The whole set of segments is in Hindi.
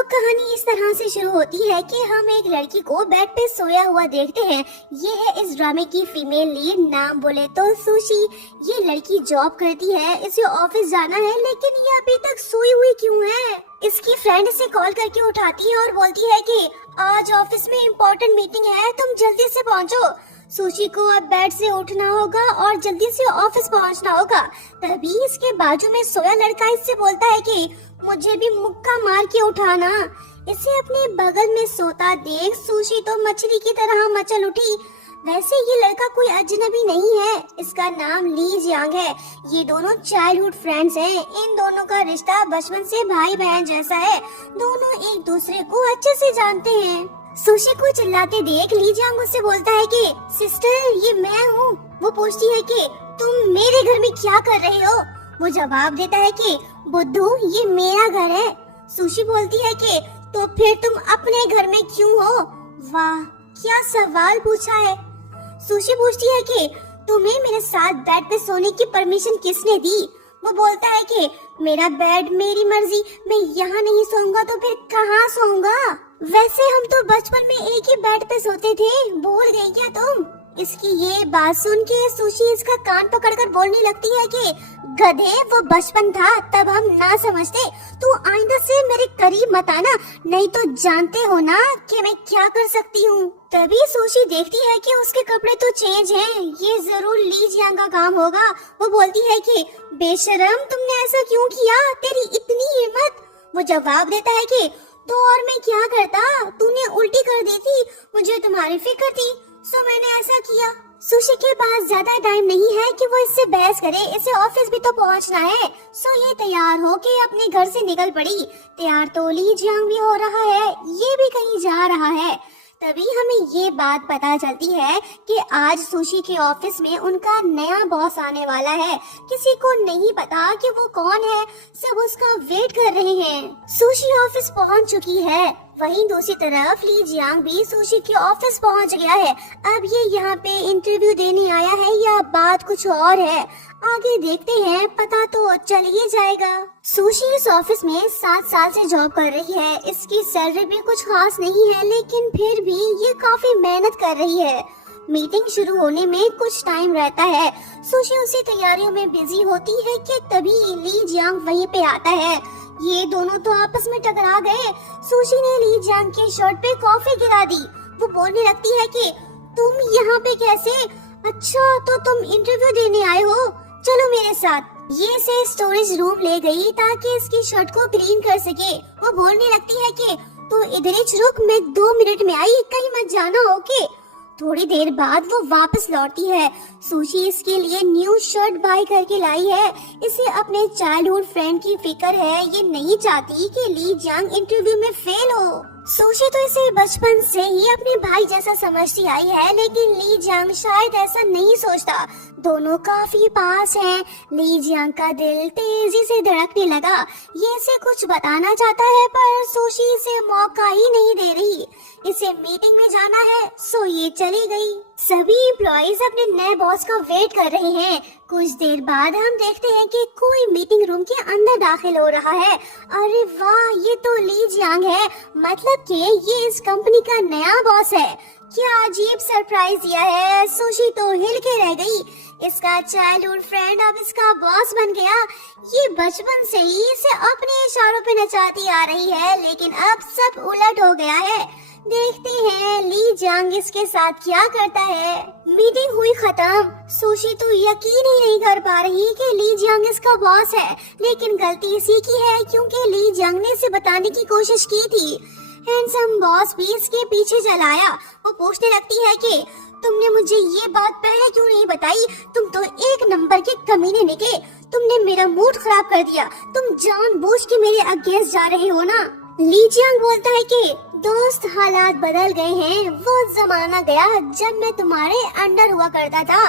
तो कहानी इस तरह से शुरू होती है कि हम एक लड़की को बेड पे सोया हुआ देखते हैं। ये है इस ड्रामे की फीमेल लीड, नाम बोले तो सुशी। ये लड़की जॉब करती है, इसे ऑफिस जाना है, लेकिन ये अभी तक सोई हुई क्यों है? इसकी फ्रेंड इसे कॉल करके उठाती है और बोलती है कि आज ऑफिस में इम्पोर्टेंट मीटिंग है, तुम जल्दी से पहुँचो। सुशी को अब बेड से उठना होगा और जल्दी से ऑफिस पहुंचना होगा। तभी इसके बाजू में सोया लड़का इससे बोलता है कि मुझे भी मुक्का मार के उठाना। इसे अपने बगल में सोता देख सुशी तो मछली की तरह मचल उठी। वैसे ये लड़का कोई अजनबी नहीं है, इसका नाम ली जियांग है। ये दोनों चाइल्डहुड फ्रेंड्स हैं। इन दोनों का रिश्ता बचपन से भाई बहन जैसा है। दोनों एक दूसरे को अच्छे से जानते हैं। सुशी को चिल्लाते देख ली जियांग उससे बोलता है कि सिस्टर ये मैं हूँ। वो पूछती है कि तुम मेरे घर में क्या कर रहे हो? वो जवाब देता है कि बुद्धू ये मेरा घर है। सुशी बोलती है कि तो फिर तुम अपने घर में क्यों हो? वाह क्या सवाल पूछा है। सुशी पूछती है कि तुम्हें मेरे साथ बेड पे सोने की परमिशन किसने दी? वो बोलता है कि मेरा बेड मेरी मर्जी, मैं यहाँ नहीं सोऊंगा तो फिर कहाँ सोऊंगा? वैसे हम तो बचपन में एक ही बेड पे सोते थे, भूल गई क्या तुम? इसकी ये बात सुन के सुशी इसका कान पकड़कर बोलने लगती है कि गधे वो बचपन था, तब हम ना समझते। तू आइंदा से मेरे करीब मत आना, नहीं तो जानते हो ना कि मैं क्या कर सकती हूँ। तभी सुशी देखती है कि उसके कपड़े तो चेंज हैं, ये जरूर ली जियांग का काम होगा। वो बोलती है कि बेशरम तुमने ऐसा क्यों किया, तेरी इतनी हिम्मत? वो जवाब देता है कि तो और मैं क्या करता, तूने उल्टी कर दी थी, मुझे तुम्हारी फिक्र थी सो मैंने ऐसा किया। सुशी के पास ज्यादा टाइम नहीं है कि वो इससे बहस करे, इसे ऑफिस भी तो पहुंचना है। सो ये तैयार हो के अपने घर से निकल पड़ी। तैयार तो ली जियांग भी हो रहा है, ये भी कहीं जा रहा है। तभी हमें ये बात पता चलती है कि आज सुशी के ऑफिस में उनका नया बॉस आने वाला है। किसी को नहीं पता कि वो कौन है, सब उसका वेट कर रहे हैं। सुशी ऑफिस पहुंच चुकी है, वहीं दूसरी तरफ ली जियांग भी सुशी के ऑफिस पहुंच गया है। अब ये यहाँ पे इंटरव्यू देने आया है या बात कुछ और है, आगे देखते हैं, पता तो चल ही जाएगा। सुशी इस ऑफिस में 7 साल से जॉब कर रही है। इसकी सैलरी भी कुछ खास नहीं है, लेकिन फिर भी ये काफी मेहनत कर रही है। मीटिंग शुरू होने में कुछ टाइम रहता है। सुशी उसी तैयारियों में बिजी होती है कि तभी ली जियांग वहीं पे आता है। ये दोनों तो आपस में टकरा गए। सुशी ने ली जियांग के शर्ट पे कॉफी गिरा दी। वो बोलने लगती है कि तुम यहाँ पे कैसे? अच्छा तो तुम इंटरव्यू देने आए हो, चलो मेरे साथ। ये इसे स्टोरेज रूम ले गई ताकि इसकी शर्ट को क्लीन कर सके। वो बोलने लगती है कि तू इधर ही रुक, मैं 2 मिनट में आई, कहीं मत जाना, ओके? थोड़ी देर बाद वो वापस लौटती है। सुशी इसके लिए न्यू शर्ट बाय करके लाई है। इसे अपने चाइल्डहुड फ्रेंड की फिक्र है, ये नहीं चाहती कि ली जियांग इंटरव्यू में फेल हो। सुशी तो इसे बचपन से ही अपने भाई जैसा समझती आई है, लेकिन ली जियांग शायद ऐसा नहीं सोचता। दोनों काफी पास हैं। ली जियांग का दिल तेजी से धड़कने लगा। ये इसे कुछ बताना चाहता है पर सुशी इसे मौका ही नहीं दे रही। इसे मीटिंग में जाना है, सो ये चली गई। सभी एम्प्लॉइज अपने नए बॉस का वेट कर रहे हैं। कुछ देर बाद हम देखते हैं कि कोई मीटिंग रूम के अंदर दाखिल हो रहा है। अरे वाह, ये तो ली जियांग है, मतलब कि ये इस कंपनी का नया बॉस है। क्या अजीब सरप्राइज दिया है। सुशी तो हिल के रह गई। इसका चाइल्डहुड फ्रेंड अब इसका बॉस बन गया। ये बचपन से ही इसे अपने इशारों पे नचाती आ रही है, लेकिन अब सब उलट हो गया है। देखते हैं ली जियांग इसके साथ क्या करता है। मीटिंग हुई खत्म। सुशी तो यकीन ही नहीं कर पा रही कि ली जियांग इसका बॉस है, लेकिन गलती इसी की है क्योंकि ली जियांग ने इसे बताने की कोशिश की थी। हैंडसम बॉस भी इसके पीछे चलाया। वो पूछने लगती है कि तुमने मुझे ये बात पहले क्यों नहीं बताई? तुम तो एक नंबर के कमीने निकले। तुमने मेरा मूड खराब कर दिया। तुम जानबूझ के मेरे अगेंस्ट जा रहे हो ना? ली जियांग बोलता है कि दोस्त हालात बदल गए हैं। वो जमाना गया जब मैं तुम्हारे अंडर हुआ करता था।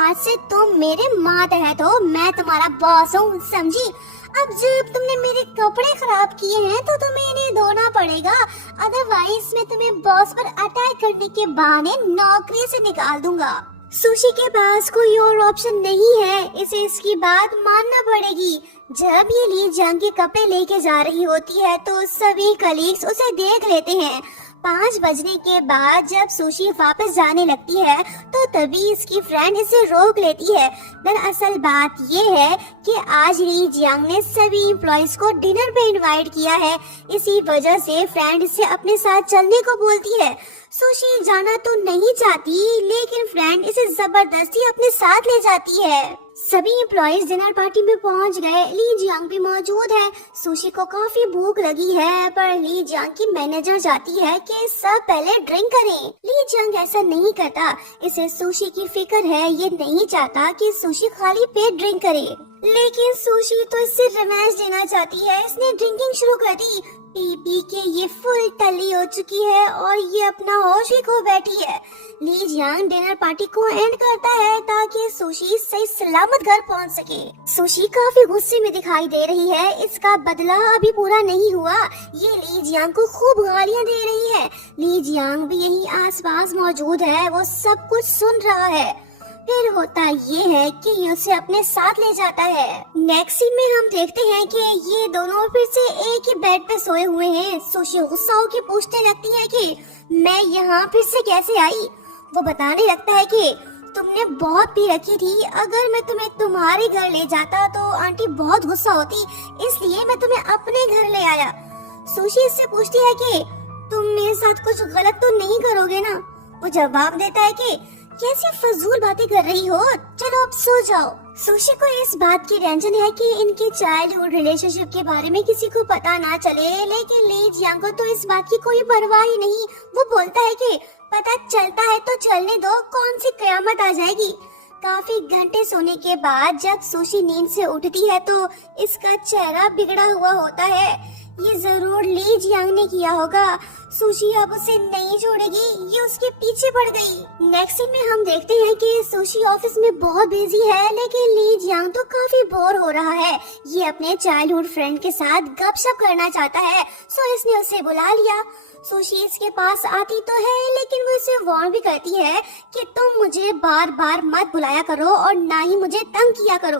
आज से तुम मेरे मातहत हो, मैं तुम्हारा बॉस हूँ, समझी? अब जब तुमने मेरे कपड़े खराब किए हैं तो तुम्हें इन्हें धोना पड़ेगा, अदरवाइज मैं तुम्हें बॉस पर अटैक करने के बहाने नौकरी से निकाल दूंगा। सुशी के पास कोई और ऑप्शन नहीं है, इसे इसकी बात मानना पड़ेगी। जब ये ली जियांग के कपड़े लेके जा रही होती है तो सभी कलीग्स उसे देख लेते हैं। 5 बजने के बाद जब सुशी वापस जाने लगती है तो तभी इसकी फ्रेंड इसे रोक लेती है। दरअसल बात ये है कि आज ली जियांग ने सभी एम्प्लॉइज को डिनर पे इनवाइट किया है, इसी वजह से फ्रेंड इसे अपने साथ चलने को बोलती है। सुशी जाना तो नहीं चाहती लेकिन फ्रेंड इसे जबरदस्ती अपने साथ ले जाती है। सभी एम्प्लॉइज डिनर पार्टी में पहुंच गए, ली जियांग भी मौजूद है। सुशी को काफी भूख लगी है पर ली जियांग की मैनेजर चाहती है कि सब पहले ड्रिंक करें। ली जियांग ऐसा नहीं करता, इसे सुशी की फिक्र है, ये नहीं चाहता कि सुशी खाली पेट ड्रिंक करे। लेकिन सुशी तो इससे रिवेंज लेना चाहती है, इसने ड्रिंकिंग शुरू कर दी। पी पी के ये फुल टल्ली हो चुकी है और ये अपना होश ही खो बैठी है। ली जियांग डिनर पार्टी को एंड करता है ताकि सुशी सही सलामत घर पहुंच सके। सुशी काफी गुस्से में दिखाई दे रही है, इसका बदला अभी पूरा नहीं हुआ। ये ली जियांग को खूब गालियां दे रही है। ली जियांग भी यहीं आसपास मौजूद है, वो सब कुछ सुन रहा है। फिर होता ये है कि ये उसे अपने साथ ले जाता है। नेक्स्ट सीन में हम देखते हैं कि ये दोनों फिर से एक ही बेड पे सोए हुए हैं। सुशी गुस्सा होकर पूछने लगती है कि मैं यहाँ फिर से कैसे आई। वो बताने लगता है कि तुमने बहुत पी रखी थी, अगर मैं तुम्हें तुम्हारे घर ले जाता तो आंटी बहुत गुस्सा होती, इसलिए मैं तुम्हें अपने घर ले आया। सुशी इससे पूछती है कि तुम मेरे साथ कुछ गलत तो नहीं करोगे ना। वो जवाब देता है कि कैसी फजूल बातें कर रही हो, चलो अब सो जाओ। सुशी को इस बात की टेंशन है कि इनके चाइल्डहुड रिलेशनशिप के बारे में किसी को पता ना चले, लेकिन ली जियांग को तो इस बात की कोई परवाह ही नहीं। वो बोलता है कि पता चलता है तो चलने दो, कौन सी कयामत आ जाएगी। काफी घंटे सोने के बाद जब सुशी नींद से उठती है तो इसका चेहरा बिगड़ा हुआ होता है। ये जरूर ली जियांग ने किया होगा। सुशी अब उसे नहीं छोड़ेगी, ये उसके पीछे पड़ गई। नेक्स्ट सीन में हम देखते हैं कि सुशी ऑफिस में बहुत बिजी है लेकिन ली जियांग तो काफी बोर हो रहा है। ये अपने चाइल्डहुड फ्रेंड के साथ गपशप करना चाहता है, सो इसने उसे बुला लिया। सुशी इसके पास आती तो है लेकिन वो इसे वार्न भी करती है कि तुम मुझे बार बार मत बुलाया करो और ना ही मुझे तंग किया करो।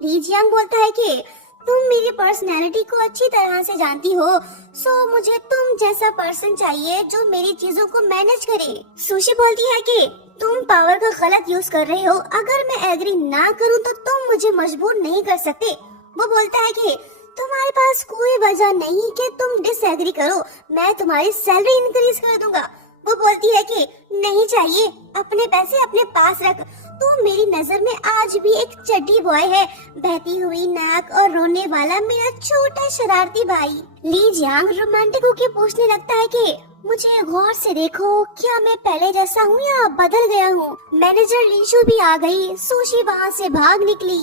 ली जियांग बोलता है कि तुम मेरी पर्सनैलिटी को अच्छी तरह से जानती हो, सो मुझे तुम जैसा पर्सन चाहिए जो मेरी चीजों को मैनेज करे। सुशी बोलती है कि तुम पावर का गलत यूज कर रहे हो, अगर मैं एग्री ना करूं तो तुम मुझे मजबूर नहीं कर सकते। वो बोलता है कि तुम्हारे पास कोई वजह नहीं कि तुम डिसएग्री करो, मैं तुम्हारी सैलरी इंक्रीज कर दूंगा। वो बोलती है कि नहीं चाहिए, अपने पैसे अपने पास रख, तू मेरी नजर में आज भी एक चड्डी बॉय है, बहती हुई नाक और रोने वाला मेरा छोटा शरारती भाई। ली जियांग रोमांटिक होके पूछने लगता है कि मुझे गौर से देखो, क्या मैं पहले जैसा हूँ या बदल गया हूँ। मैनेजर लीशु भी आ गई, सुशी वहाँ से भाग निकली।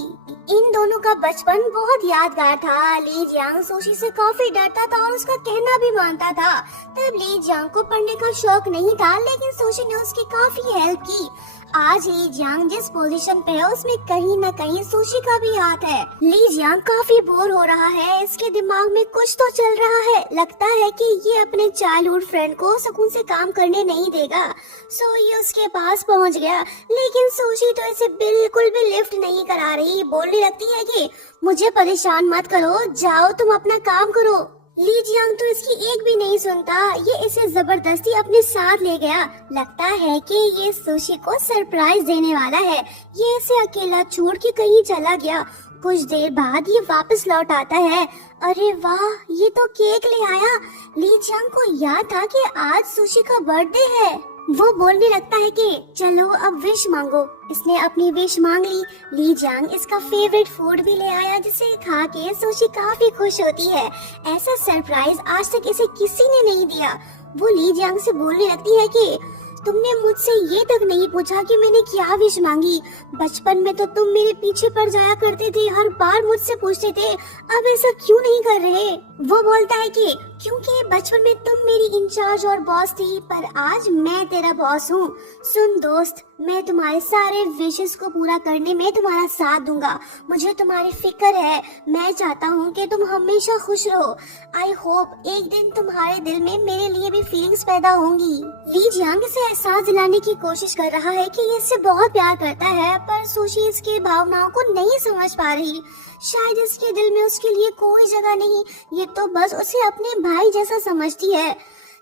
इन दोनों का बचपन बहुत यादगार था। ली जियांग सुशी से काफी डरता था और उसका कहना भी मानता था। तब ली जियांग को पढ़ने का शौक नहीं था लेकिन सुशी ने उसकी काफी हेल्प की। आज ली जियांग जिस पोजीशन पे है उसमें कहीं न कहीं सुशी का भी हाथ है। ली जियांग काफी बोर हो रहा है, इसके दिमाग में कुछ तो चल रहा है। लगता है कि ये अपने चाइल्डहुड फ्रेंड को सुकून से काम करने नहीं देगा, सो ये उसके पास पहुंच गया। लेकिन सुशी तो इसे बिल्कुल भी लिफ्ट नहीं करा रही, बोलने लगती है कि मुझे परेशान मत करो, जाओ तुम अपना काम करो। ली जियांग तो इसकी एक भी नहीं सुनता, ये इसे जबरदस्ती अपने साथ ले गया। लगता है कि ये सुशी को सरप्राइज देने वाला है। ये इसे अकेला छोड़ के कहीं चला गया। कुछ देर बाद ये वापस लौट आता है। अरे वाह, ये तो केक ले आया। ली जियांग को याद था कि आज सुशी का बर्थडे है। वो बोलने लगता है कि चलो अब विश मांगो। इसने अपनी विश मांग ली। ली जियांग इसका फेवरेट फूड भी ले आया जिसे खा के सुशी काफी खुश होती है। ऐसा सरप्राइज आज तक इसे किसी ने नहीं दिया। वो ली जियांग से बोलने लगती है कि तुमने मुझसे ये तक नहीं पूछा कि मैंने क्या विश मांगी। बचपन में तो तुम मेरे पीछे पड़ जाया करते थे, हर बार मुझसे पूछते थे, अब ऐसा क्यों नहीं कर रहे। वो बोलता है कि क्योंकि बचपन में तुम मेरी इंचार्ज और बॉस थी, पर आज मैं तेरा बॉस हूँ। सुन दोस्त, मैं तुम्हारे सारे विशेस को पूरा करने में तुम्हारा साथ दूंगा। मुझे तुम्हारी फिक्र है। मैं चाहता हूँ कि तुम हमेशा खुश रहो। आई होप एक दिन तुम्हारे दिल में मेरे लिए भी फीलिंग्स पैदा होंगी। ली जियांग इसे एहसास दिलाने की कोशिश कर रहा है कि ये इससे बहुत प्यार करता है, पर सुशी इसकी भावनाओं को नहीं समझ पा रही। शायद इसके दिल में उसके लिए कोई जगह नहीं, ये तो बस उसे अपने भाई जैसा समझती है।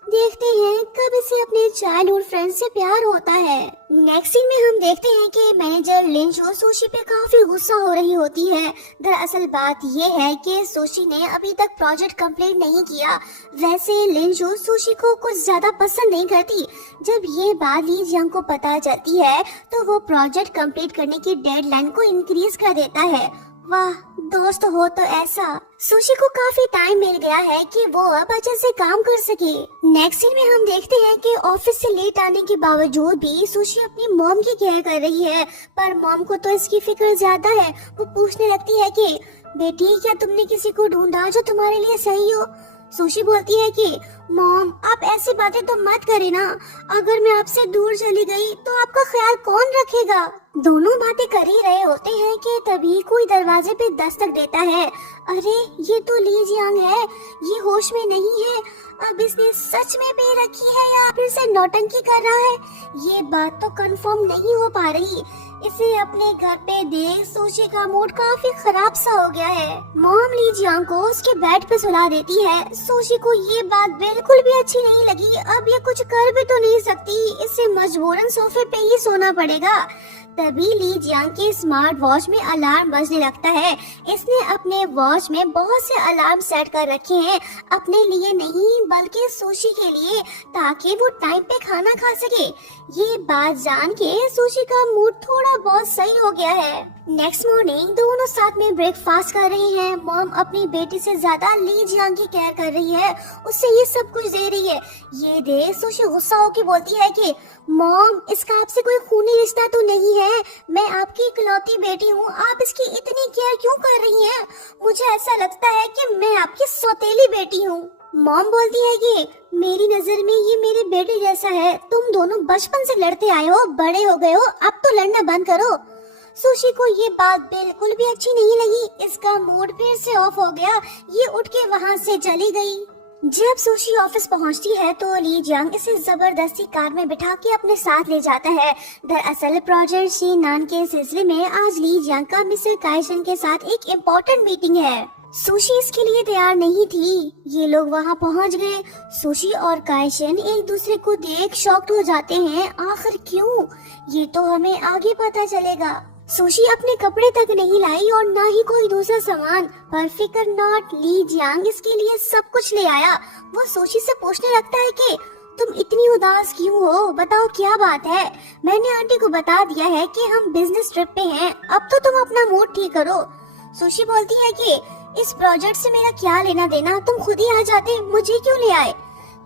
देखते हैं कब इसे अपने चाइल्डहुड फ्रेंड से प्यार होता है। नेक्स्ट सीन में हम देखते हैं कि मैनेजर लिंजो सुशी पे काफी गुस्सा हो रही होती है। दरअसल बात ये है कि सुशी ने अभी तक प्रोजेक्ट कंप्लीट नहीं किया। वैसे लिंजो सुशी को कुछ ज्यादा पसंद नहीं करती। जब ये बात ली जियांग को पता चलती है तो वो प्रोजेक्ट कंप्लीट करने की डेडलाइन को इंक्रीज कर देता है। वाह, दोस्त हो तो ऐसा। सुशी को काफी टाइम मिल गया है कि वो अब अच्छे से काम कर सके। नेक्स्ट सीन में हम देखते हैं कि ऑफिस से लेट आने के बावजूद भी सुशी अपनी मॉम की केयर कर रही है, पर मॉम को तो इसकी फिक्र ज्यादा है। वो पूछने लगती है कि बेटी, क्या तुमने किसी को ढूंढा जो तुम्हारे लिए सही हो? सुशी बोलती है कि मॉम, आप ऐसी बातें तो मत करे ना। अगर मैं आपसे दूर चली गई तो आपका ख्याल कौन रखेगा? दोनों बातें कर ही रहे होते हैं कि तभी कोई दरवाजे पे दस्तक देता है। अरे, ये तो ली जियांग है। ये होश में नहीं है। अब इसने सच में पी रखी है या फिर से नौटंकी कर रहा है? ये बात तो कंफर्म नहीं हो पा रही। इसे अपने घर पे देख सुशी का मूड काफी खराब सा हो गया है। मॉम ली जियांग को उसके बेड पे सुला देती है। सुशी को ये बात बिल्कुल भी अच्छी नहीं लगी। अब ये कुछ कर भी तो नहीं सकती, इसे मजबूरन सोफे पे ही सोना पड़ेगा। तभी ली जियांग के स्मार्ट वॉच में अलार्म बजने लगता है। इसने अपने वॉच में बहुत से अलार्म सेट कर रखे हैं, अपने लिए नहीं बल्कि सुशी के लिए, ताकि वो टाइम पे खाना खा सके। ये बात जान के सुशी का मूड थोड़ा बहुत सही हो गया है। नेक्स्ट मॉर्निंग दोनों साथ में ब्रेकफास्ट कर रही हैं। मॉम अपनी बेटी से ज्यादा ली जियांग की केयर कर रही है, उससे ये सब कुछ दे रही है। ये देख सुशी गुस्सा होकर बोलती है कि मॉम, इसका आपसे कोई खूनी रिश्ता तो नहीं है। मैं आपकी इकलौती बेटी हूँ, आप इसकी इतनी केयर क्यों कर रही हैं? मुझे ऐसा लगता है कि मैं आपकी सौतेली बेटी हूँ। मॉम बोलती है कि मेरी नजर में ये मेरे बेटे जैसा है। तुम दोनों बचपन से लड़ते आए हो, बड़े हो गए हो, अब तो लड़ना बंद करो। सुशी को ये बात बिल्कुल भी अच्छी नहीं लगी। इसका मूड फिर से ऑफ हो गया। ये उठ के वहाँ से चली गई। जब सुशी ऑफिस पहुंचती है तो ली जियांग इसे जबरदस्ती कार में बिठा के अपने साथ ले जाता है। दरअसल प्रोजेक्ट शी नान के सिलसिले में आज ली जियांग का मिस्टर काइशन के साथ एक इम्पोर्टेंट मीटिंग है। सुशी इसके लिए तैयार नहीं थी। ये लोग वहाँ पहुँच गए। सुशी और काइशन एक दूसरे को देख शॉक्ड हो जाते हैं। आखिर क्यों? ये तो हमें आगे पता चलेगा। सुशी अपने कपड़े तक नहीं लाई और ना ही कोई दूसरा सामान, पर फिकर नॉट, ली जियांग इसके लिए सब कुछ ले आया। वो सुशी से पूछने लगता है कि तुम इतनी उदास क्यों हो? बताओ क्या बात है? मैंने आंटी को बता दिया है कि हम बिजनेस ट्रिप पे हैं, अब तो तुम अपना मूड ठीक करो। सुशी बोलती है कि इस प्रोजेक्ट से मेरा क्या लेना देना, तुम खुद ही आ जाते, मुझे क्यों ले आए?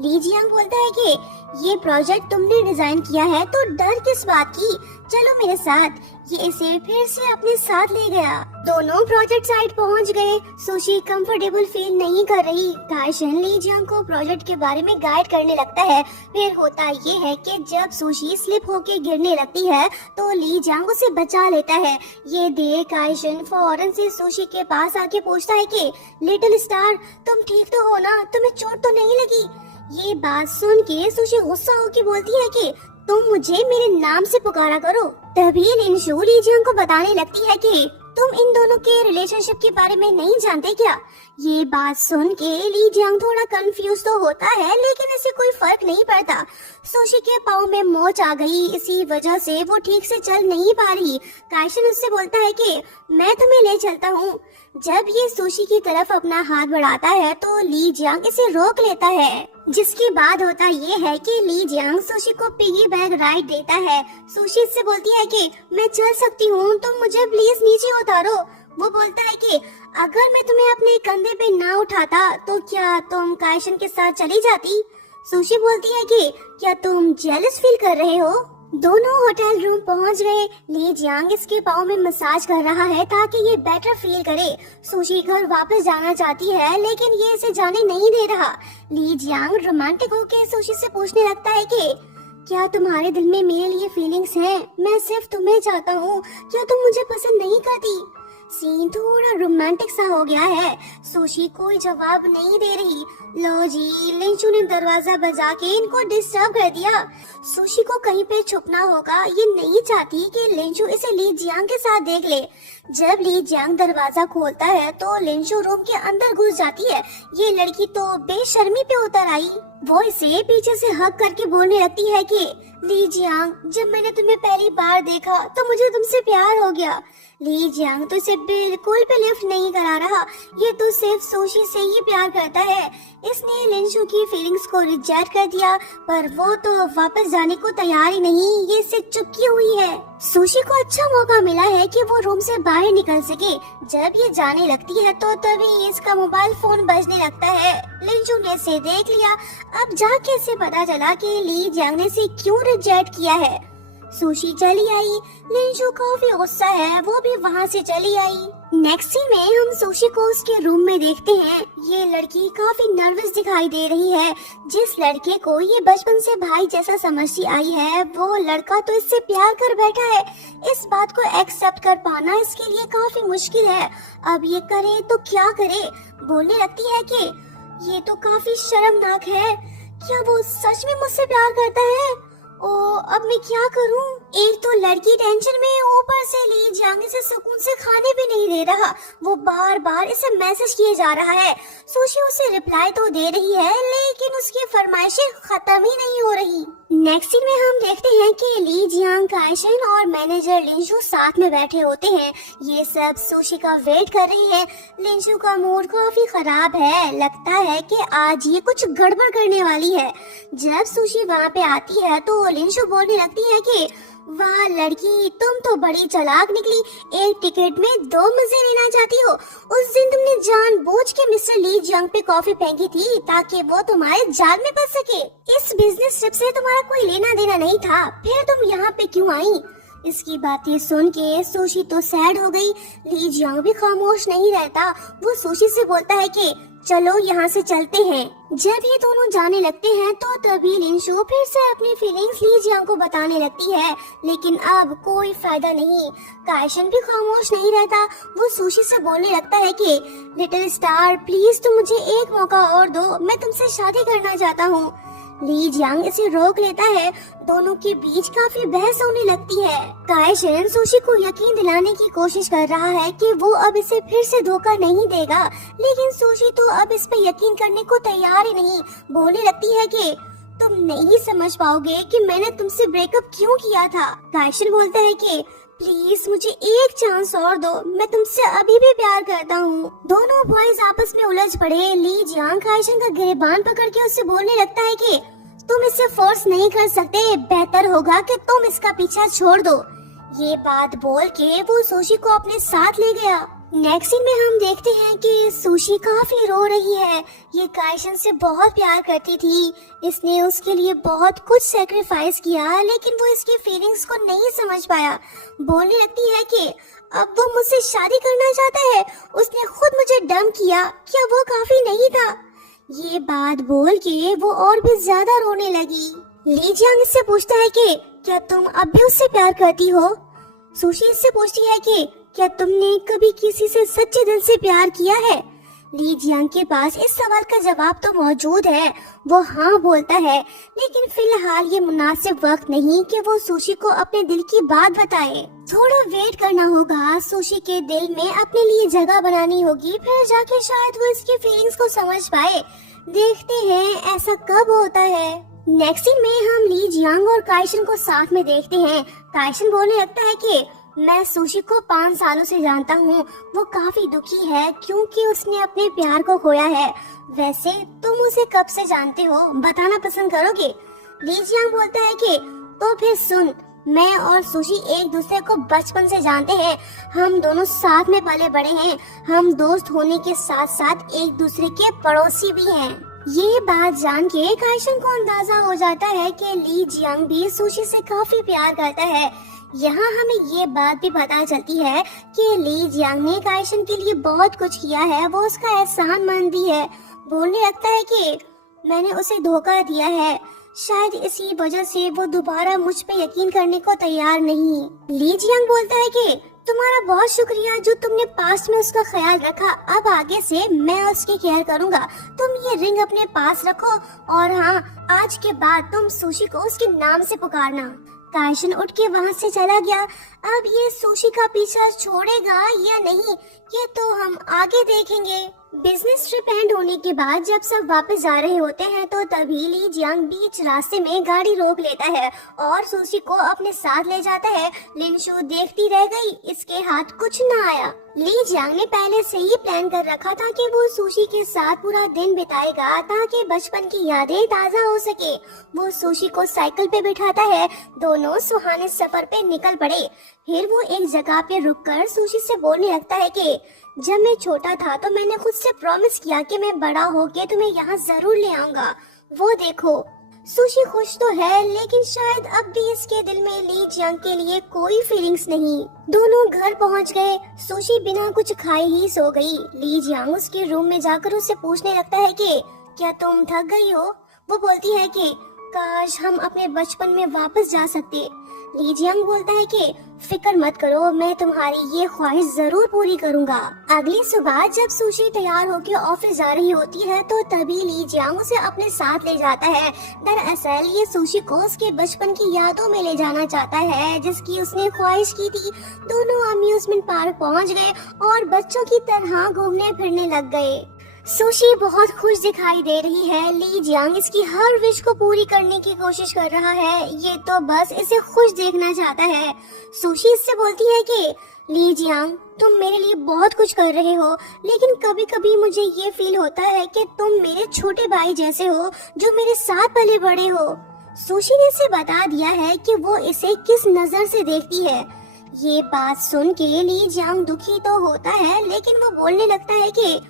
ली जियांग बोलता है कि ये प्रोजेक्ट तुमने डिजाइन किया है तो डर किस बात की, चलो मेरे साथ। ये इसे फिर से अपने साथ ले गया। दोनों प्रोजेक्ट साइट पहुंच गए। सुशी कंफर्टेबल फील नहीं कर रही। काइशन ली जियांग को प्रोजेक्ट के बारे में गाइड करने लगता है। फिर होता ये है कि जब सुशी स्लिप होके गिरने लगती है तो ली जियांग उसे बचा लेता है। ये देख काइशन फौरन से सुशी के पास आके पूछता है कि लिटिल स्टार, तुम ठीक तो हो ना? तुम्हें चोट तो नहीं लगी? ये बात सुन के सुशी गुस्सा होके बोलती है कि तुम मुझे मेरे नाम से पुकारा करो। तभी लिंशु ली जियांग को बताने लगती है कि तुम इन दोनों के रिलेशनशिप के बारे में नहीं जानते क्या? ये बात सुन के ली जियांग थोड़ा कंफ्यूज तो होता है, लेकिन इसे कोई फर्क नहीं पड़ता। सुशी के पाँव में मोच आ गई, इसी वजह से वो ठीक से चल नहीं पा रही। काइशन उससे बोलता है कि मैं तुम्हें ले चलता हूँ। जब ये सुशी की तरफ अपना हाथ बढ़ाता है तो ली जियांग इसे रोक लेता है। जिसके बाद होता ये है कि ली जियांग सुशी को पिगी बैग राइड देता है। सुशी इससे बोलती है कि मैं चल सकती हूँ, तुम मुझे प्लीज नीचे उतारो। वो बोलता है कि अगर मैं तुम्हें अपने कंधे पे ना उठाता तो क्या तुम काइशन के साथ चली जाती? सुशी बोलती है कि क्या तुम जेलस फील कर रहे हो? दोनों होटल रूम पहुंच गए। ली जियांग इसके पाँव में मसाज कर रहा है ताकि ये बेटर फील करे। सुशी घर वापस जाना चाहती है लेकिन ये इसे जाने नहीं दे रहा। ली जियांग रोमांटिक होकर सुशी से पूछने लगता है कि क्या तुम्हारे दिल में मेरे लिए फीलिंग्स हैं? मैं सिर्फ तुम्हें चाहता हूँ, क्या तुम मुझे पसंद नहीं करती? सीन थोड़ा रोमांटिक सा हो गया है। सुशी कोई जवाब नहीं दे रही। लो जी, लिंचू ने दरवाजा बजा के इनको डिस्टर्ब कर दिया। सुशी को कहीं पे छुपना होगा। ये नहीं चाहती कि लिंचू इसे ली जियांग के साथ देख ले। जब ली जियांग दरवाजा खोलता है तो लिंचू रूम के अंदर घुस जाती है। ये लड़की तो बेशर्मी पे उतर आई। वो इसे पीछे से हक करके बोलने लगती है कि ली जियांग, जब मैंने तुम्हें पहली बार देखा तो मुझे तुमसे प्यार हो गया। ली जियांग तो इसे बिल्कुल भी लिफ्ट नहीं करा रहा। ये तो सिर्फ सुशी से ही प्यार करता है। इसने लिंचू की फीलिंग्स को रिजेक्ट कर दिया, पर वो तो वापस जाने को तैयार ही नहीं। ये इससे चुपकी हुई है। सुशी को अच्छा मौका मिला है कि वो रूम से बाहर निकल सके। जब ये जाने लगती है तो तभी इसका मोबाइल फोन बजने लगता है। लिंचू ने इसे देख लिया। अब जाके इसे पता चला कि ली जियांग ने इसे क्यों रिजेक्ट किया है। सुशी चली आई। लिंचू काफी गुस्सा है, वो भी वहाँ से चली आई। नेक्स्ट सीन में हम सुशी को उसके रूम में देखते हैं। ये लड़की काफी नर्वस दिखाई दे रही है। जिस लड़के को ये बचपन से भाई जैसा समझती आई है, वो लड़का तो इससे प्यार कर बैठा है। इस बात को एक्सेप्ट कर पाना इसके लिए काफी मुश्किल है। अब ये करे तो क्या करे। बोलने लगती है कि ये तो काफी शर्मनाक है। क्या वो सच में मुझसे प्यार करता है? ओ, अब मैं क्या करूं? एक तो लड़की टेंशन में, ऊपर से ली जियांग से सुकून से खाने भी नहीं दे रहा। वो बार बार इसे मैसेज किए जा रहा है। सुशी उसे रिप्लाई तो दे रही है लेकिन उसकी फरमाइशें खत्म ही नहीं हो रही। नेक्स्ट सीन में हम देखते हैं कि ली जियांग, काइशन और मैनेजर लिंचू साथ में बैठे होते हैं। ये सब सुशी का वेट कर रहे हैं। लिंचू का मूड काफी खराब है। लगता है कि आज ये कुछ गड़बड़ करने वाली है। जब सुशी वहाँ पे आती है तो लिंचू बोलने लगती है कि वाह लड़की, तुम तो बड़ी चालाक निकली। एक टिकट में दो मजे लेना चाहती हो। उस दिन तुमने जानबूझ के मिस्टर ली जियांग पे कॉफी फेंकी थी ताकि वो तुम्हारे जाल में फंस सके। इस बिजनेस ट्रिप से तुम्हारा कोई लेना देना नहीं था, फिर तुम यहाँ पे क्यों आई? इसकी बातें सुन के सुशी तो सैड हो गई। ली जियांग भी खामोश नहीं रहता। वो सुशी से बोलता है कि चलो यहाँ से चलते हैं। जब ये दोनों जाने लगते हैं तो तभी लिंचू फिर से अपनी फीलिंग्स ली जियांग को बताने लगती है, लेकिन अब कोई फायदा नहीं। काइशन भी खामोश नहीं रहता। वो सुशी से बोलने लगता है कि लिटिल स्टार, प्लीज तुम मुझे एक मौका और दो, मैं तुमसे शादी करना चाहता हूँ। ली जियांग इसे रोक लेता है। दोनों के बीच काफी बहस होने लगती है। काइशन सुशी को यकीन दिलाने की कोशिश कर रहा है कि वो अब इसे फिर से धोखा नहीं देगा, लेकिन सुशी तो अब इस पे यकीन करने को तैयार ही नहीं। बोलने लगती है कि तुम नहीं समझ पाओगे कि मैंने तुमसे ब्रेकअप क्यों किया था। काइशन बोलता है कि प्लीज मुझे एक चांस और दो, मैं तुमसे अभी भी प्यार करता हूँ। दोनों बॉयज आपस में उलझ पड़े। ली जियांग काइशन का गिरबान पकड़ के उससे बोलने लगता है कि तुम इसे फोर्स नहीं कर सकते, बेहतर होगा कि तुम इसका पीछा छोड़ दो। ये बात बोल के वो सुशी को अपने साथ ले गया। नेक्स्ट सीन में हम देखते हैं कि सुशी काफी रो रही है। ये काइशन से बहुत प्यार करती थी। इसने उसके लिए बहुत कुछ सैक्रिफाइस किया, लेकिन वो इसकी फीलिंग्स को नहीं समझ पाया। बोलने लगती है कि अब वो मुझसे शादी करना चाहता है। उसने खुद मुझे डंप किया, क्या वो काफी नहीं था? ये बात बोल के वो और भी ज्यादा रोने लगी। ली जियांग इससे पूछता है कि क्या तुम अब भी उससे प्यार करती हो? सुशी इससे पूछती है कि क्या तुमने कभी किसी से सच्चे दिल से प्यार किया है? ली जियांग के पास इस सवाल का जवाब तो मौजूद है। वो हाँ बोलता है, लेकिन फिलहाल ये मुनासिब वक्त नहीं कि वो सुशी को अपने दिल की बात बताए। थोड़ा वेट करना होगा। सुशी के दिल में अपने लिए जगह बनानी होगी, फिर जाके शायद वो इसकी फीलिंग्स को समझ पाए। देखते हैं ऐसा कब होता है। नेक्स्ट सीन में हम ली जियांग और काइशन को साथ में देखते हैं। काइशन बोलने लगता है कि मैं सुशी को 5 सालों से जानता हूँ। वो काफी दुखी है क्योंकि उसने अपने प्यार को खोया है। वैसे तुम उसे कब से जानते हो, बताना पसंद करोगे? ली जियांग बोलता है कि तो फिर सुन, मैं और सुशी एक दूसरे को बचपन से जानते हैं। हम दोनों साथ में पले बड़े हैं। हम दोस्त होने के साथ साथ एक दूसरे के पड़ोसी भी हैं। ये बात जान के काइशन को अंदाजा हो जाता है कि ली जियांग भी सुशी से काफी प्यार करता है। यहाँ हमें ये बात भी पता चलती है कि ली जियांग ने काइशन के लिए बहुत कुछ किया है, वो उसका एहसानमंद भी है। बोलने लगता है कि मैंने उसे धोखा दिया है, शायद इसी वजह से वो दोबारा मुझ पे यकीन करने को तैयार नहीं। ली जियांग बोलता है कि तुम्हारा बहुत शुक्रिया जो तुमने पास्ट में उसका ख्याल रखा, अब आगे से मैं उसकी केयर करूंगा। तुम ये रिंग अपने पास रखो और हाँ, आज के बाद तुम सुशी को उसके नाम से पुकारना। काइशन उठ के वहाँ से चला गया। अब ये सुशी का पीछा छोड़ेगा या नहीं, ये तो हम आगे देखेंगे। बिजनेस ट्रिप एंड होने के बाद जब सब वापस जा रहे होते हैं तो तभी ली जियांग बीच रास्ते में गाड़ी रोक लेता है और सुशी को अपने साथ ले जाता है। लिनशु देखती रह गई, इसके हाथ कुछ न आया। ली जियांग ने पहले से ही प्लान कर रखा था कि वो सुशी के साथ पूरा दिन बिताएगा ताकि बचपन की यादें ताज़ा हो सके। वो सुशी को साइकिल पे बिठाता है, दोनों सुहाने सफर पे निकल पड़े। फिर वो एक जगह पे रुककर सुशी से बोलने लगता है कि जब मैं छोटा था तो मैंने खुद से प्रॉमिस किया कि मैं बड़ा होके तुम्हें यहाँ जरूर ले आऊंगा। वो देखो। सुशी खुश तो है लेकिन शायद अब भी इसके दिल में ली जियांग के लिए कोई फीलिंग्स नहीं। दोनों घर पहुँच गए। सुशी बिना कुछ खाए ही सो गई। ली जियांग उसके रूम में जाकर उससे पूछने लगता है कि क्या तुम थक गई हो? वो बोलती है कि काश हम अपने बचपन में वापस जा सकते। ली जियांग बोलता है कि फिक्र मत करो, मैं तुम्हारी ये ख्वाहिश जरूर पूरी करूंगा। अगली सुबह जब सुशी तैयार होकर ऑफिस जा रही होती है तो तभी ली जियांग उसे अपने साथ ले जाता है। दरअसल ये सुशी को उसके बचपन की यादों में ले जाना चाहता है जिसकी उसने ख्वाहिश की थी। दोनों अम्यूजमेंट पार्क पहुंच गए और बच्चों की तरह घूमने फिरने लग गए। सुशी बहुत खुश दिखाई दे रही है। ली जियांग इसकी हर विश को पूरी करने की कोशिश कर रहा है, ये तो बस इसे खुश देखना चाहता है। सुशी इससे बोलती है कि ली जियांग तुम मेरे लिए बहुत कुछ कर रहे हो, लेकिन कभी कभी मुझे ये फील होता है कि तुम मेरे छोटे भाई जैसे हो जो मेरे साथ पले बड़े हो। सुशी ने इसे बता दिया है कि वो इसे किस नजर से देखती है। ये बात सुन के ली जियांग दुखी तो होता है लेकिन वो बोलने लगता है कि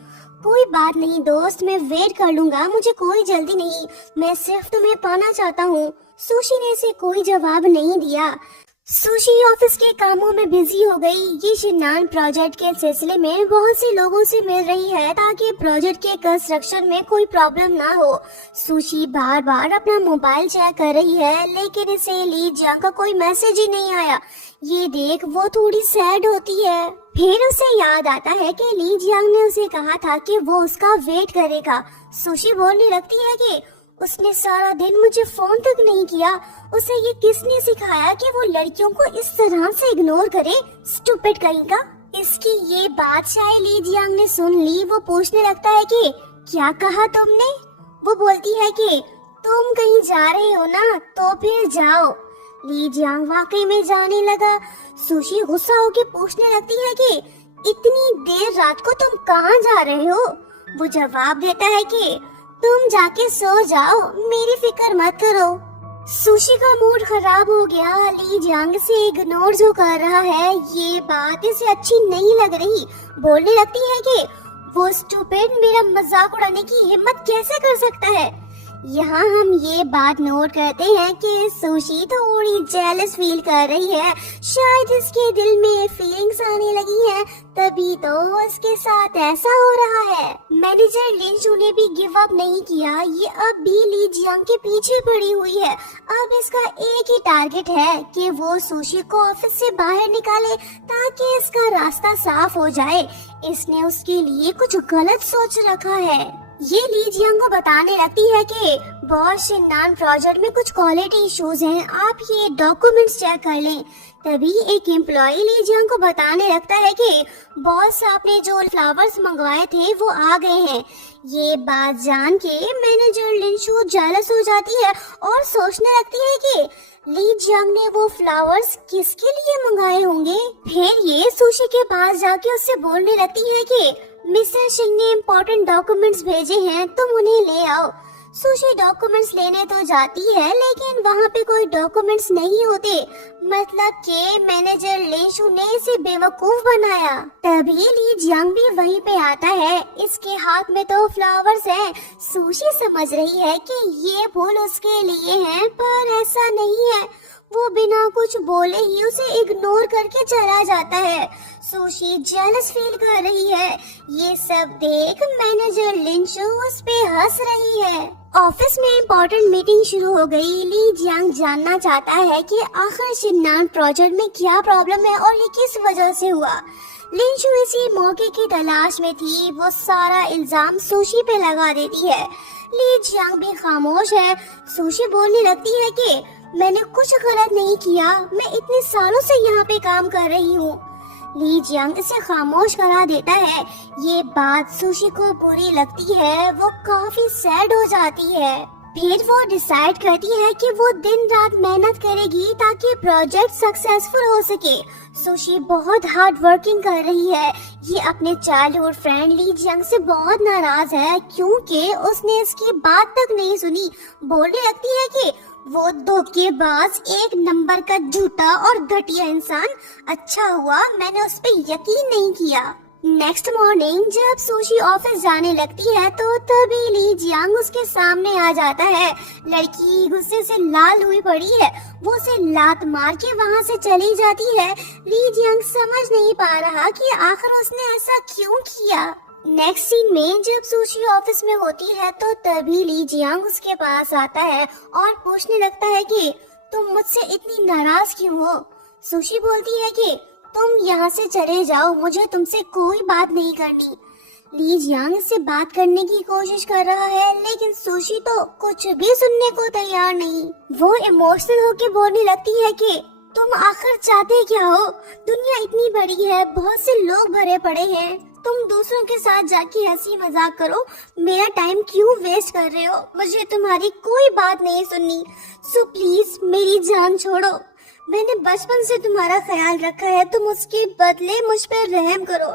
कोई बात नहीं दोस्त, मैं वेट कर लूंगा, मुझे कोई जल्दी नहीं, मैं सिर्फ तुम्हें पाना चाहता हूँ। सुशी ने इसे कोई जवाब नहीं दिया। सुशी ऑफिस के कामों में बिजी हो गई। ये शिनान प्रोजेक्ट के सिलसिले में बहुत से लोगों से मिल रही है ताकि प्रोजेक्ट के कंस्ट्रक्शन में कोई प्रॉब्लम ना हो। सुशी बार बार अपना मोबाइल चेक कर रही है लेकिन इसे ली जियांग का कोई मैसेज ही नहीं आया। ये देख वो थोड़ी सैड होती है। फिर उसे याद आता है कि ली जियांग ने उसे कहा था कि वो उसका वेट करेगा। सुशी बोलने लगती है कि उसने सारा दिन मुझे फोन तक नहीं किया। उसे ये किसने सिखाया कि वो लड़कियों को इस तरह से इग्नोर करे? स्टूपिड कहीं का। इसकी ये बात शायद ली जियांग ने सुन ली। वो पूछने लगता है कि क्या कहा तुमने? वो बोलती है कि तुम कहीं जा रहे हो ना, तो फिर जाओ। ली जियांग वाकई में जाने लगा। सुशी गुस्सा होकर पूछने लगती है कि इतनी देर रात को तुम कहाँ जा रहे हो? वो जवाब देता है कि तुम जाके सो जाओ, मेरी फिक्र मत करो। सुशी का मूड खराब हो गया। ली जियांग से इग्नोर जो कर रहा है ये बात इसे अच्छी नहीं लग रही। बोलने लगती है कि वो स्टूपिड मेरा मजाक उड़ाने की हिम्मत कैसे कर सकता है। यहाँ हम ये बात नोट करते हैं कि सुशी थोड़ी जेलस फील कर रही है। शायद इसके दिल में फीलिंग्स आने लगी हैं, तभी तो उसके साथ ऐसा हो रहा है। मैनेजर लिंशू ने भी गिव अप नहीं किया। ये अब भी ली जियांग के पीछे पड़ी हुई है। अब इसका एक ही टारगेट है कि वो सुशी को ऑफिस से बाहर निकाले ताकि इसका रास्ता साफ हो जाए। इसने उसके लिए कुछ गलत सोच रखा है। ये ली जियांग को बताने लगती है कि बॉस शिनान प्रोजेक्ट में कुछ क्वालिटी इश्यूज हैं, आप ये डॉक्यूमेंट्स चेक कर लें। तभी एक एम्प्लॉय ली जियांग को बताने लगता है कि बॉस आपने जो फ्लावर्स मंगवाए थे वो आ गए हैं। ये बात जान के मैनेजर लिंशू जेलस हो जाती है और सोचने लगती है कि ली जियांग ने वो फ्लावर्स किसके लिए मंगाए होंगे। फिर ये सुशी के पास जाके उससे बोलने लगती है कि मिस्टर सिंह ने इम्पोर्टेंट डॉक्यूमेंट्स भेजे हैं, तुम उन्हें ले आओ। सुशी डॉक्यूमेंट्स लेने तो जाती है लेकिन वहाँ पे कोई डॉक्यूमेंट्स नहीं होते। मतलब कि मैनेजर लिंशु ने इसे बेवकूफ बनाया। तभी ली जियांग भी वहीं पे आता है। इसके हाथ में तो फ्लावर्स हैं। सुशी समझ रही है कि ये फूल उसके लिए हैं, पर ऐसा नहीं है। वो बिना कुछ बोले ही उसे इग्नोर करके चला जाता है। सुशी जेलस फील कर रही है। ये सब देख मैनेजर लिंशु उस पे हंस रही है। ऑफिस में इम्पोर्टेंट मीटिंग शुरू हो गई। ली जियांग जानना चाहता है कि आखिर शिननान प्रोजेक्ट में क्या प्रॉब्लम है और ये किस वजह से हुआ। लिंशु इसी मौके की तलाश में थी। वो सारा इल्जाम सुशी पे लगा देती है। ली जियांग भी खामोश है। सुशी बोलने लगती है कि मैंने कुछ गलत नहीं किया, मैं इतने सालों से यहाँ पे काम कर रही हूँ। ली जियांग इसे खामोश करा देता है। ये बात सुशी को बुरी लगती है। वो काफी सैड हो जाती है। फिर वो डिसाइड करती है कि वो दिन रात मेहनत करेगी ताकि प्रोजेक्ट सक्सेसफुल हो सके। सुशी बहुत हार्ड वर्किंग कर रही है। ये अपने चाइल्डहुड फ्रेंड ली जियांग से बहुत नाराज है क्योंकि उसने इसकी बात तक नहीं सुनी। बोलने लगती है कि वो धोखेबाज, एक नंबर का झूठा और घटिया इंसान। अच्छा हुआ मैंने उस पे यकीन नहीं किया। नेक्स्ट मॉर्निंग जब सुशी ऑफिस जाने लगती है तो तभी ली जियांग उसके सामने आ जाता है। लड़की गुस्से से लाल हुई पड़ी है। वो उसे लात मार के वहाँ से चली जाती है। ली जियांग समझ नहीं पा रहा कि आखिर उसने ऐसा क्यों किया। नेक्स्ट सीन में जब सुशी ऑफिस में होती है तो तभी ली जियांग उसके पास आता है और पूछने लगता है कि तुम मुझसे इतनी नाराज क्यों हो। सुशी बोलती है कि तुम यहाँ से चले जाओ, मुझे तुमसे कोई बात नहीं करनी। ली जियांग से बात करने की कोशिश कर रहा है लेकिन सुशी तो कुछ भी सुनने को तैयार नहीं। वो इमोशनल होके बोलने लगती है कि तुम आखिर चाहते क्या हो। दुनिया इतनी बड़ी है, बहुत से लोग भरे पड़े हैं। तुम दूसरों के साथ जाके हंसी मजाक करो, मेरा टाइम क्यों वेस्ट कर रहे हो। मुझे तुम्हारी कोई बात नहीं सुननी। सो प्लीज मेरी जान छोड़ो। मैंने बचपन से तुम्हारा ख्याल रखा है, तुम उसके बदले मुझ पर रहम करो।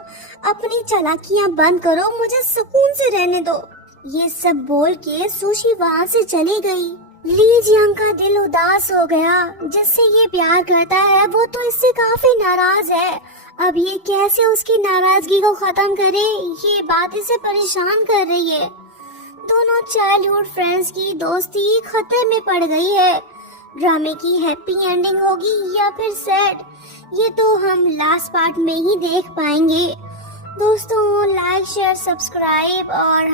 अपनी चालाकियां बंद करो, मुझे सुकून से रहने दो। ये सब बोल के सुशी वहाँ से चली गई। ली जियांग का दिल उदास हो गया। जिससे ये प्यार करता है वो तो इससे काफी नाराज है। अब ये कैसे उसकी नाराजगी को खत्म करे, ये बात इसे परेशान कर रही है। दोनों चाइल्डहुड फ्रेंड्स की दोस्ती खतरे में पड़ गई है। ड्रामे की हैप्पी एंडिंग होगी या फिर सैड, ये तो हम लास्ट पार्ट में ही देख पाएंगे। दोस्तों लाइक शेयर सब्सक्राइब और